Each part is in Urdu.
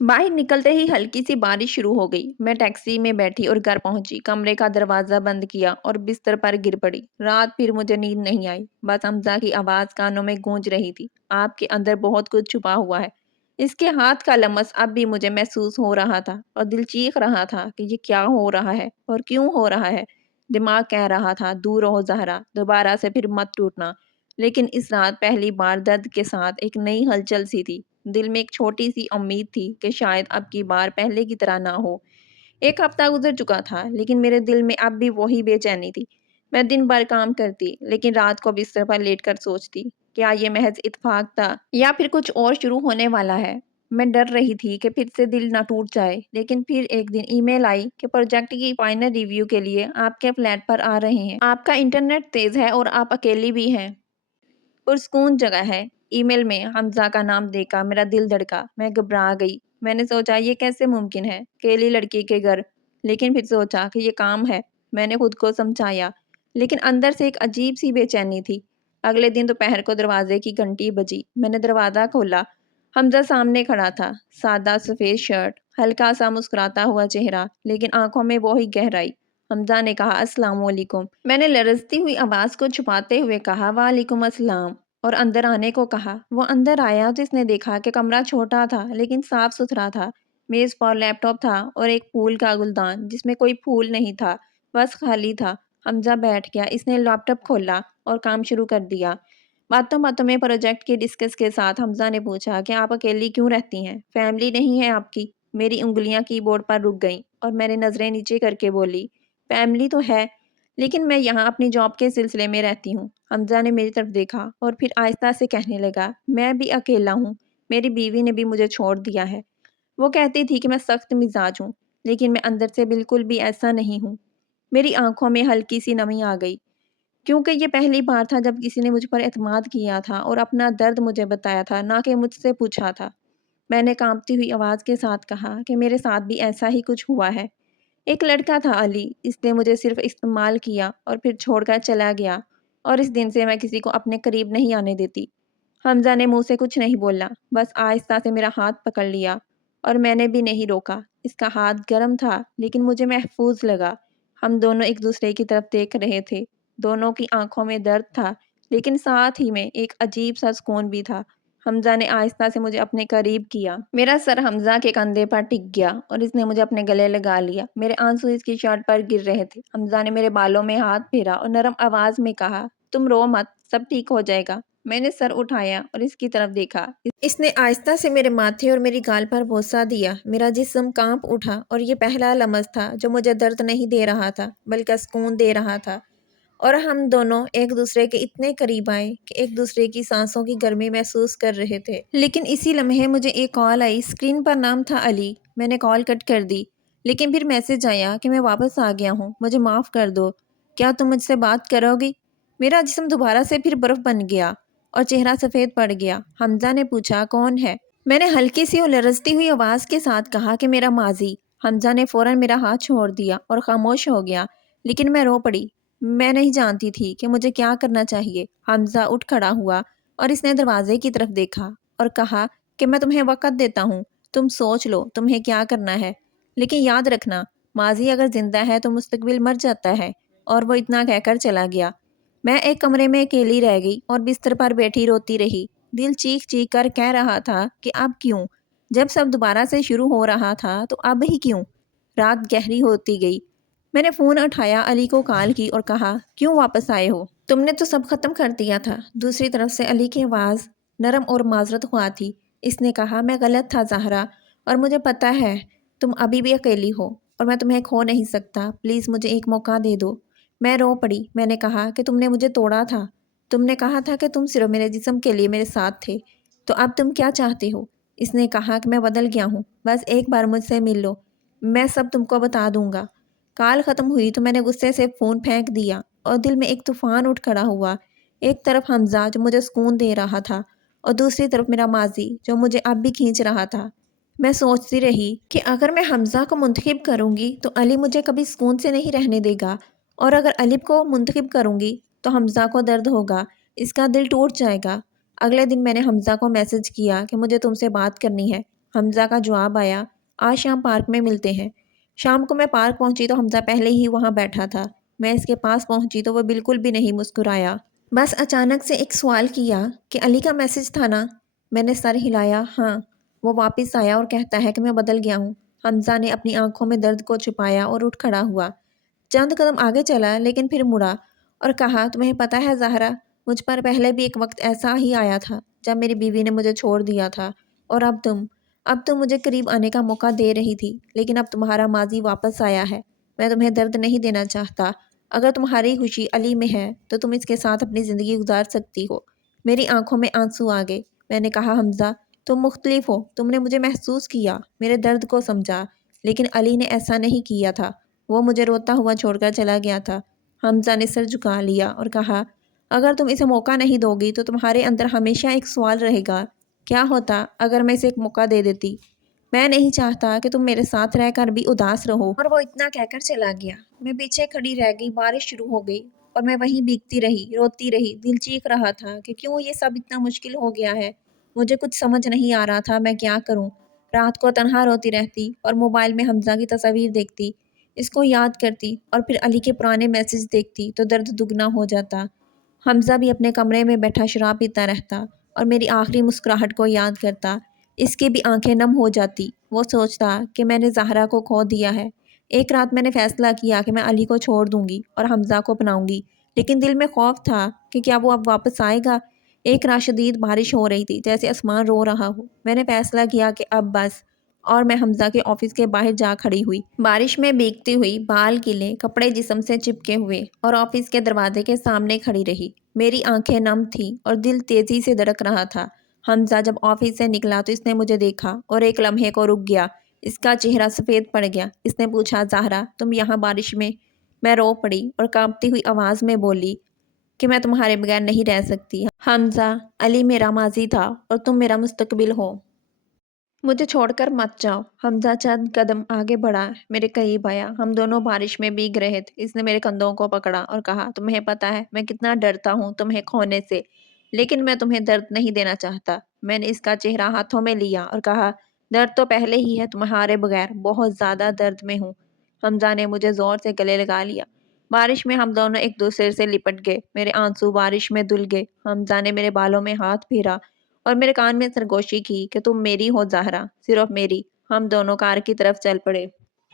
باہر نکلتے ہی ہلکی سی بارش شروع ہو گئی۔ میں ٹیکسی میں بیٹھی اور گھر پہنچی، کمرے کا دروازہ بند کیا اور بستر پر گر پڑی۔ رات پھر مجھے نیند نہیں آئی، بس حمزہ کی آواز کانوں میں گونج رہی تھی، آپ کے اندر بہت کچھ چھپا ہوا ہے۔ اس کے ہاتھ کا لمس اب بھی مجھے محسوس ہو رہا تھا اور دل چیخ رہا تھا کہ یہ کیا ہو رہا ہے اور کیوں ہو رہا ہے۔ دماغ کہہ رہا تھا دور رہو زہرا، دوبارہ سے پھر مت ٹوٹنا۔ لیکن اس رات پہلی بار درد کے ساتھ ایک نئی ہلچل سی تھی۔ دل میں ایک چھوٹی سی امید تھی کہ شاید اب کی بار پہلے کی طرح نہ ہو۔ ایک ہفتہ گزر چکا تھا لیکن میرے دل میں اب بھی وہی بے چینی تھی۔ میں دن بھر کام کرتی لیکن رات کو بستر پر لیٹ کر سوچتی، کیا یہ محض اتفاق تھا یا پھر کچھ اور شروع ہونے والا ہے؟ میں ڈر رہی تھی کہ پھر سے دل نہ ٹوٹ جائے، لیکن پھر ایک دن ای میل آئی کہ پروجیکٹ کی فائنل ریویو کے لیے آپ کے فلیٹ پر آ رہے ہیں۔ آپ کا انٹرنیٹ تیز ہے اور آپ اکیلی بھی ہیں۔ پرسکون جگہ ہے۔ ای میل میں حمزہ کا نام دیکھا میرا دل دھڑکا، میں گھبرا گئی۔ میں نے سوچا یہ کیسے ممکن ہے، اکیلی لڑکی کے گھر؟ لیکن پھر سوچا کہ یہ کام ہے۔ میں نے خود کو سمجھایا، لیکن اندر سے ایک عجیب سی بے چینی تھی۔ اگلے دن دوپہر کو دروازے کی گھنٹی بجی، میں نے دروازہ کھولا۔ حمزہ سامنے کھڑا تھا، سادہ سفید شرٹ، ہلکا سا مسکراتا ہوا چہرہ، لیکن آنکھوں میں وہی گہرائی۔ حمزہ نے کہا السلام علیکم۔ میں نے لرزتی ہوئی آواز کو چھپاتے ہوئے کہا وعلیکم السلام، اور اندر آنے کو کہا۔ وہ اندر آیا تو اس نے دیکھا کہ کمرہ چھوٹا تھا لیکن صاف ستھرا تھا۔ میز پر لیپ ٹاپ تھا اور ایک پھول کا گلدان جس میں کوئی پھول نہیں تھا، بس خالی تھا۔ حمزہ بیٹھ گیا، اس نے لیپ ٹاپ کھولا اور کام شروع کر دیا۔ باتوں باتوں میں پروجیکٹ کی ڈسکس کے ساتھ حمزہ نے پوچھا کہ آپ اکیلی کیوں رہتی ہیں، فیملی نہیں ہے آپ کی؟ میری انگلیاں کی بورڈ پر رک گئیں اور میں نے نظریں نیچے کر کے بولی فیملی تو ہے، لیکن میں یہاں اپنی جاب کے سلسلے میں رہتی ہوں۔ حمزہ نے میری طرف دیکھا اور پھر آہستہ سے کہنے لگا میں بھی اکیلا ہوں، میری بیوی نے بھی مجھے چھوڑ دیا ہے۔ وہ کہتی تھی کہ میں سخت مزاج ہوں، لیکن میں اندر سے بالکل بھی ایسا نہیں ہوں۔ میری آنکھوں میں ہلکی سی نمی آ گئی، کیونکہ یہ پہلی بار تھا جب کسی نے مجھ پر اعتماد کیا تھا اور اپنا درد مجھے بتایا تھا، نہ کہ مجھ سے پوچھا تھا۔ میں نے کانپتی ہوئی آواز کے ساتھ کہا کہ میرے ساتھ بھی ایسا ہی کچھ ہوا ہے۔ ایک لڑکا تھا علی، اس نے مجھے صرف استعمال کیا اور پھر چھوڑ کر چلا گیا، اور اس دن سے میں کسی کو اپنے قریب نہیں آنے دیتی۔ حمزہ نے منہ سے کچھ نہیں بولا، بس آہستہ سے میرا ہاتھ پکڑ لیا اور میں نے بھی نہیں روکا۔ اس کا ہاتھ گرم تھا لیکن مجھے محفوظ لگا۔ ہم دونوں ایک دوسرے کی طرف دیکھ رہے تھے، دونوں کی آنکھوں میں درد تھا لیکن ساتھ ہی میں ایک عجیب سا سکون بھی تھا۔ حمزہ نے آہستہ سے مجھے اپنے قریب کیا، میرا سر حمزہ کے کندھے پر ٹک گیا اور اس نے مجھے اپنے گلے لگا لیا۔ میرے آنسو اس کی شرٹ پر گر رہے تھے۔ حمزہ نے میرے بالوں میں ہاتھ پھیرا اور نرم آواز میں کہا تم رو مت، سب ٹھیک ہو جائے گا۔ میں نے سر اٹھایا اور اس کی طرف دیکھا۔ اس نے آہستہ سے میرے ماتھے اور میری گال پر بوسہ دیا۔ میرا جسم کانپ اٹھا اور یہ پہلا لمس تھا جو مجھے درد نہیں دے رہا تھا بلکہ سکون دے رہا تھا، اور ہم دونوں ایک دوسرے کے اتنے قریب آئے کہ ایک دوسرے کی سانسوں کی گرمی محسوس کر رہے تھے۔ لیکن اسی لمحے مجھے ایک کال آئی، اسکرین پر نام تھا علی۔ میں نے کال کٹ کر دی، لیکن پھر میسج آیا کہ میں واپس آ گیا ہوں، مجھے معاف کر دو، کیا تم مجھ سے بات کرو گی؟ میرا جسم دوبارہ سے پھر برف بن گیا اور چہرہ سفید پڑ گیا۔ حمزہ نے پوچھا کون ہے؟ میں نے ہلکی سی اور لرزتی ہوئی آواز کے ساتھ کہا کہ میرا ماضی۔ حمزہ نے فوراً میرا ہاتھ چھوڑ دیا اور خاموش ہو گیا، لیکن میں رو پڑی۔ میں نہیں جانتی تھی کہ مجھے کیا کرنا چاہیے۔ حمزہ اٹھ کھڑا ہوا اور اس نے دروازے کی طرف دیکھا اور کہا کہ میں تمہیں وقت دیتا ہوں، تم سوچ لو تمہیں کیا کرنا ہے، لیکن یاد رکھنا ماضی اگر زندہ ہے تو مستقبل مر جاتا ہے۔ اور وہ اتنا کہہ کر چلا گیا۔ میں ایک کمرے میں اکیلی رہ گئی اور بستر پر بیٹھی روتی رہی۔ دل چیخ چیخ کر کہہ رہا تھا کہ اب کیوں؟ جب سب دوبارہ سے شروع ہو رہا تھا تو اب ہی کیوں؟ رات گہری ہوتی گئی۔ میں نے فون اٹھایا، علی کو کال کی اور کہا کیوں واپس آئے ہو؟ تم نے تو سب ختم کر دیا تھا۔ دوسری طرف سے علی کی آواز نرم اور معذرت خواہ تھی۔ اس نے کہا میں غلط تھا زہرا، اور مجھے پتہ ہے تم ابھی بھی اکیلی ہو اور میں تمہیں کھو نہیں سکتا، پلیز مجھے ایک موقع دے دو۔ میں رو پڑی۔ میں نے کہا کہ تم نے مجھے توڑا تھا، تم نے کہا تھا کہ تم صرف میرے جسم کے لیے میرے ساتھ تھے، تو اب تم کیا چاہتے ہو؟ اس نے کہا کہ میں بدل گیا ہوں، بس ایک بار مجھ سے مل لو، میں سب تم کو بتا دوں گا۔ کال ختم ہوئی تو میں نے غصے سے فون پھینک دیا اور دل میں ایک طوفان اٹھ کھڑا ہوا۔ ایک طرف حمزہ جو مجھے سکون دے رہا تھا اور دوسری طرف میرا ماضی جو مجھے اب بھی کھینچ رہا تھا۔ میں سوچتی رہی کہ اگر میں حمزہ کو منتخب کروں گی تو علی مجھے کبھی سکون سے نہیں رہنے دے گا، اور اگر علی کو منتخب کروں گی تو حمزہ کو درد ہوگا، اس کا دل ٹوٹ جائے گا۔ اگلے دن میں نے حمزہ کو میسج کیا کہ مجھے تم سے بات کرنی ہے۔ حمزہ کا جواب آیا، آج شام پارک میں ملتے ہیں۔ شام کو میں پارک پہنچی تو حمزہ پہلے ہی وہاں بیٹھا تھا۔ میں اس کے پاس پہنچی تو وہ بالکل بھی نہیں مسکرایا، بس اچانک سے ایک سوال کیا کہ علی کا میسج تھا نا؟ میں نے سر ہلایا، ہاں۔ وہ واپس آیا اور کہتا ہے کہ میں بدل گیا ہوں۔ حمزہ نے اپنی آنکھوں میں درد کو چھپایا اور اٹھ کھڑا ہوا، چند قدم آگے چلا لیکن پھر مڑا اور کہا، تمہیں پتہ ہے زہرا، مجھ پر پہلے بھی ایک وقت ایسا ہی آیا تھا جب میری بیوی نے مجھے چھوڑ دیا تھا، اور اب تم مجھے قریب آنے کا موقع دے رہی تھی، لیکن اب تمہارا ماضی واپس آیا ہے۔ میں تمہیں درد نہیں دینا چاہتا۔ اگر تمہاری خوشی علی میں ہے تو تم اس کے ساتھ اپنی زندگی گزار سکتی ہو۔ میری آنکھوں میں آنسو آ گئے۔ میں نے کہا، حمزہ تم مختلف ہو، تم نے مجھے محسوس کیا، میرے درد کو سمجھا، لیکن علی نے ایسا نہیں کیا تھا۔ وہ مجھے روتا ہوا چھوڑ کر چلا گیا تھا۔ حمزہ نے سر جھکا لیا اور کہا، اگر تم اسے موقع نہیں دو گی تو تمہارے اندر ہمیشہ ایک سوال رہے گا، کیا ہوتا اگر میں اسے ایک موقع دے دیتی؟ میں نہیں چاہتا کہ تم میرے ساتھ رہ کر بھی اداس رہو۔ اور وہ اتنا کہہ کر چلا گیا۔ میں پیچھے کھڑی رہ گئی، بارش شروع ہو گئی اور میں وہیں بھیگتی رہی، روتی رہی۔ دل چیخ رہا تھا کہ کیوں یہ سب اتنا مشکل ہو گیا ہے۔ مجھے کچھ سمجھ نہیں آ رہا تھا میں کیا کروں۔ رات کو تنہا روتی رہتی اور موبائل میں حمزہ کی تصاویر دیکھتی، اس کو یاد کرتی، اور پھر علی کے پرانے میسج دیکھتی تو درد دگنا ہو جاتا۔ حمزہ بھی اپنے کمرے میں بیٹھا شراب پیتا رہتا اور میری آخری مسکراہٹ کو یاد کرتا۔ اس کی بھی آنکھیں نم ہو جاتی۔ وہ سوچتا کہ میں نے زہرا کو کھو دیا ہے۔ ایک رات میں نے فیصلہ کیا کہ میں علی کو چھوڑ دوں گی اور حمزہ کو اپناؤں گی، لیکن دل میں خوف تھا کہ کیا وہ اب واپس آئے گا۔ ایک رات شدید بارش ہو رہی تھی، جیسے آسمان رو رہا ہو۔ میں نے فیصلہ کیا کہ اب بس، اور میں حمزہ کے آفس کے باہر جا کھڑی ہوئی۔ بارش میں بھیگتی ہوئی، بال گیلے، کپڑے جسم سے چپکے ہوئے، اور آفس کے دروازے کے سامنے کھڑی رہی۔ میری آنکھیں نم تھیں اور دل تیزی سے دھڑک رہا تھا۔ حمزہ جب آفس سے نکلا تو اس نے مجھے دیکھا اور ایک لمحے کو رک گیا۔ اس کا چہرہ سفید پڑ گیا۔ اس نے پوچھا، زہرا تم یہاں بارش میں؟ میں رو پڑی اور کانپتی ہوئی آواز میں بولی کہ میں تمہارے بغیر نہیں رہ سکتی۔ حمزہ، علی میرا ماضی تھا اور تم میرا مستقبل ہو۔ مجھے چھوڑ کر مت جاؤ۔ حمزہ چند قدم آگے بڑھا، میرے قریب آیا۔ ہم دونوں بارش میں بھیگ رہے تھے۔ اس نے میرے کندھوں کو پکڑا اور کہا، تمہیں پتہ ہے میں کتنا ڈرتا ہوں تمہیں کھونے سے، لیکن میں تمہیں درد نہیں دینا چاہتا۔ میں نے اس کا چہرہ ہاتھوں میں لیا اور کہا، درد تو پہلے ہی ہے، تمہارے بغیر بہت زیادہ درد میں ہوں۔ حمزہ نے مجھے زور سے گلے لگا لیا۔ بارش میں ہم دونوں ایک دوسرے سے لپٹ گئے۔ میرے آنسو بارش میں دھل گئے۔ حمزہ نے میرے بالوں میں ہاتھ پھیرا اور میرے کان میں سرگوشی کی کہ تم میری ہو زہرا، صرف میری۔ ہم دونوں کار کی طرف چل پڑے۔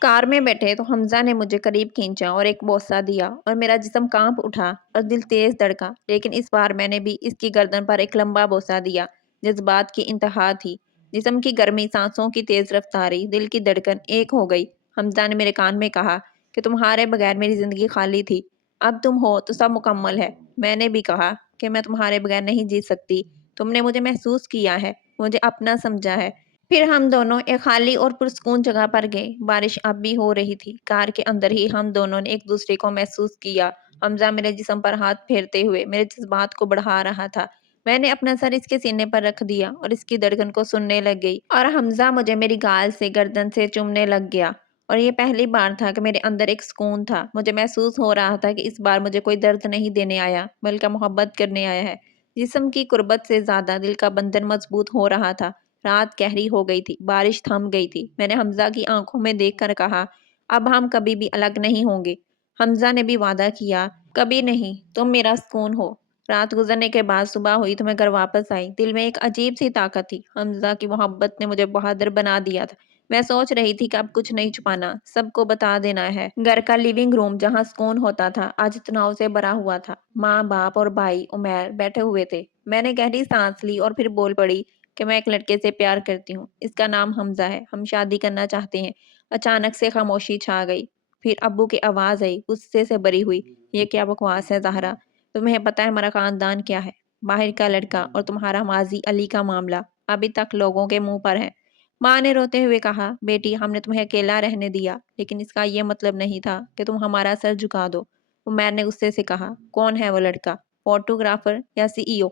کار میں بیٹھے تو حمزہ نے مجھے قریب کھینچا اور ایک بوسہ دیا اور میرا جسم کانپ اٹھا اور دل تیز دھڑکا، لیکن اس بار میں نے بھی اس کی گردن پر ایک لمبا بوسہ دیا۔ جذبات کی انتہا تھی، جسم کی گرمی، سانسوں کی تیز رفتاری، دل کی دھڑکن ایک ہو گئی۔ حمزہ نے میرے کان میں کہا کہ تمہارے بغیر میری زندگی خالی تھی، اب تم ہو تو سب مکمل ہے۔ میں نے بھی کہا کہ میں تمہارے بغیر نہیں جی سکتی، تم نے مجھے محسوس کیا ہے، مجھے اپنا سمجھا ہے۔ پھر ہم دونوں ایک خالی اور پرسکون جگہ پر گئے۔ بارش اب بھی ہو رہی تھی۔ کار کے اندر ہی ہم دونوں نے ایک دوسرے کو محسوس کیا۔ حمزہ میرے جسم پر ہاتھ پھیرتے ہوئے میرے جذبات کو بڑھا رہا تھا۔ میں نے اپنا سر اس کے سینے پر رکھ دیا اور اس کی دھڑکن کو سننے لگ گئی، اور حمزہ مجھے میری گال سے، گردن سے چومنے لگ گیا۔ اور یہ پہلی بار تھا کہ میرے اندر ایک سکون تھا۔ مجھے محسوس ہو رہا تھا کہ اس بار مجھے کوئی درد نہیں دینے آیا بلکہ محبت کرنے آیا ہے۔ جسم کی قربت سے زیادہ دل کا بندھن مضبوط ہو رہا تھا۔ رات گہری ہو گئی تھی، بارش تھم گئی تھی۔ میں نے حمزہ کی آنکھوں میں دیکھ کر کہا، اب ہم کبھی بھی الگ نہیں ہوں گے۔ حمزہ نے بھی وعدہ کیا، کبھی نہیں، تم میرا سکون ہو۔ رات گزرنے کے بعد صبح ہوئی تو میں گھر واپس آئی۔ دل میں ایک عجیب سی طاقت تھی۔ حمزہ کی محبت نے مجھے بہادر بنا دیا تھا۔ میں سوچ رہی تھی کہ اب کچھ نہیں چھپانا، سب کو بتا دینا ہے۔ گھر کا لیونگ روم جہاں سکون ہوتا تھا آج تناؤ سے بھرا ہوا تھا۔ ماں، باپ اور بھائی عمیر بیٹھے ہوئے تھے۔ میں نے گہری سانس لی اور پھر بول پڑی کہ میں ایک لڑکے سے پیار کرتی ہوں، اس کا نام حمزہ ہے، ہم شادی کرنا چاہتے ہیں۔ اچانک سے خاموشی چھا گئی۔ پھر ابو کی آواز آئی، غصے سے بھری ہوئی، یہ کیا بکواس ہے زہرا؟ تمہیں پتہ ہے ہمارا خاندان کیا ہے؟ باہر کا لڑکا اور تمہارا ماضی علی کا معاملہ ابھی تک لوگوں کے منہ پر ہے۔ ماں نے روتے ہوئے کہا، بیٹی ہم نے تمہیں اکیلا رہنے دیا، لیکن اس کا یہ مطلب نہیں تھا کہ تم ہمارا سر جھکا دو۔ عمیر نے غصے سے کہا، کون ہے وہ لڑکا؟ فوٹوگرافر یا CEO؟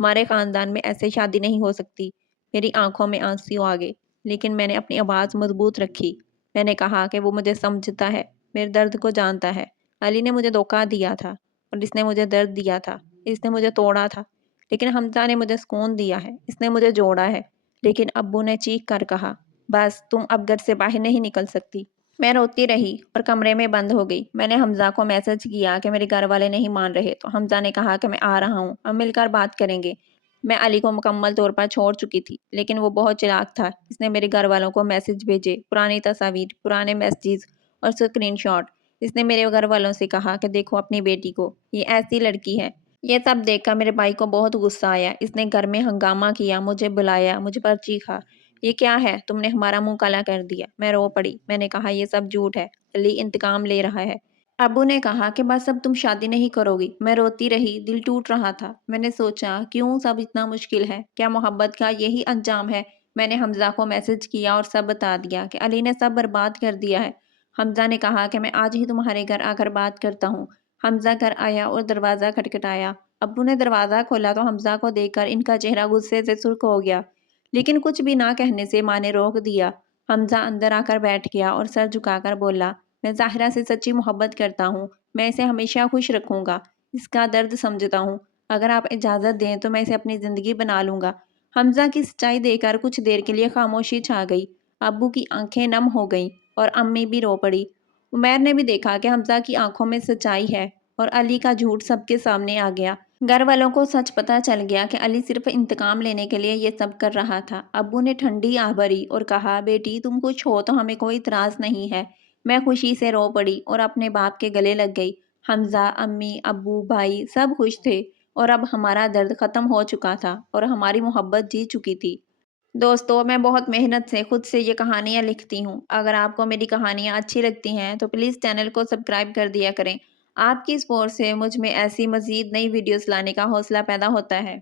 ہمارے خاندان میں ایسے شادی نہیں ہو سکتی۔ میری آنکھوں میں آنسو آ گئے، لیکن میں نے اپنی آواز مضبوط رکھی۔ میں نے کہا کہ وہ مجھے سمجھتا ہے، میرے درد کو جانتا ہے۔ علی نے مجھے دھوکہ دیا تھا اور اس نے مجھے درد دیا تھا، اس نے مجھے توڑا تھا، لیکن حمزہ نے مجھے سکون دیا ہے، اس نے مجھے جوڑا ہے۔ لیکن ابو نے چیخ کر کہا، بس تم اب گھر سے باہر نہیں نکل سکتی۔ میں روتی رہی اور کمرے میں بند ہو گئی۔ میں نے حمزہ کو میسج کیا کہ میرے گھر والے نہیں مان رہے تو حمزہ نے کہا کہ میں آ رہا ہوں، ہم مل کر بات کریں گے۔ میں علی کو مکمل طور پر چھوڑ چکی تھی، لیکن وہ بہت چلاک تھا۔ اس نے میرے گھر والوں کو میسج بھیجے، پرانی تصاویر، پرانے میسیجز اور اسکرین شاٹ۔ اس نے میرے گھر والوں سے کہا کہ دیکھو اپنی بیٹی کو، یہ ایسی لڑکی ہے۔ یہ سب دیکھ کر میرے بھائی کو بہت غصہ آیا۔ اس نے گھر میں ہنگامہ کیا، مجھے بلایا، مجھ پر چیخا، یہ کیا ہے، تم نے ہمارا منہ کالا کر دیا۔ میں رو پڑی۔ میں نے کہا یہ سب جھوٹ ہے، علی انتقام لے رہا ہے۔ ابو نے کہا کہ بس اب تم شادی نہیں کرو گی۔ میں روتی رہی، دل ٹوٹ رہا تھا۔ میں نے سوچا کیوں سب اتنا مشکل ہے، کیا محبت کا یہی انجام ہے؟ میں نے حمزہ کو میسج کیا اور سب بتا دیا کہ علی نے سب برباد کر دیا ہے۔ حمزہ نے کہا کہ میں آج ہی تمہارے گھر آ کر بات کرتا ہوں۔ حمزہ گھر آیا اور دروازہ کھٹکھٹایا۔ ابو نے دروازہ کھولا تو حمزہ کو دیکھ کر ان کا چہرہ غصے سے سرخ ہو گیا، لیکن کچھ بھی نہ کہنے سے ماں نے روک دیا۔ حمزہ اندر آ کر بیٹھ گیا اور سر جھکا کر بولا، میں ظاہرہ سے سچی محبت کرتا ہوں، میں اسے ہمیشہ خوش رکھوں گا، اس کا درد سمجھتا ہوں، اگر آپ اجازت دیں تو میں اسے اپنی زندگی بنا لوں گا۔ حمزہ کی سچائی دیکھ کر کچھ دیر کے لیے خاموشی چھا گئی۔ ابو کی آنکھیں نم ہو گئیں اور امی بھی رو پڑی۔ عمیر نے بھی دیکھا کہ حمزہ کی آنکھوں میں سچائی ہے اور علی کا جھوٹ سب کے سامنے آ گیا۔ گھر والوں کو سچ پتہ چل گیا کہ علی صرف انتقام لینے کے لیے یہ سب کر رہا تھا۔ ابو نے ٹھنڈی آہ بھری اور کہا، بیٹی تم کچھ ہو تو ہمیں کوئی اعتراض نہیں ہے۔ میں خوشی سے رو پڑی اور اپنے باپ کے گلے لگ گئی۔ حمزہ، امی، ابو، بھائی سب خوش تھے اور اب ہمارا درد ختم ہو چکا تھا اور ہماری محبت جی چکی تھی۔ دوستو، میں بہت محنت سے خود سے یہ کہانیاں لکھتی ہوں۔ اگر آپ کو میری کہانیاں اچھی لگتی ہیں تو پلیز چینل کو سبسکرائب کر دیا کریں۔ آپ کی سپورٹ سے مجھ میں ایسی مزید نئی ویڈیوز لانے کا حوصلہ پیدا ہوتا ہے۔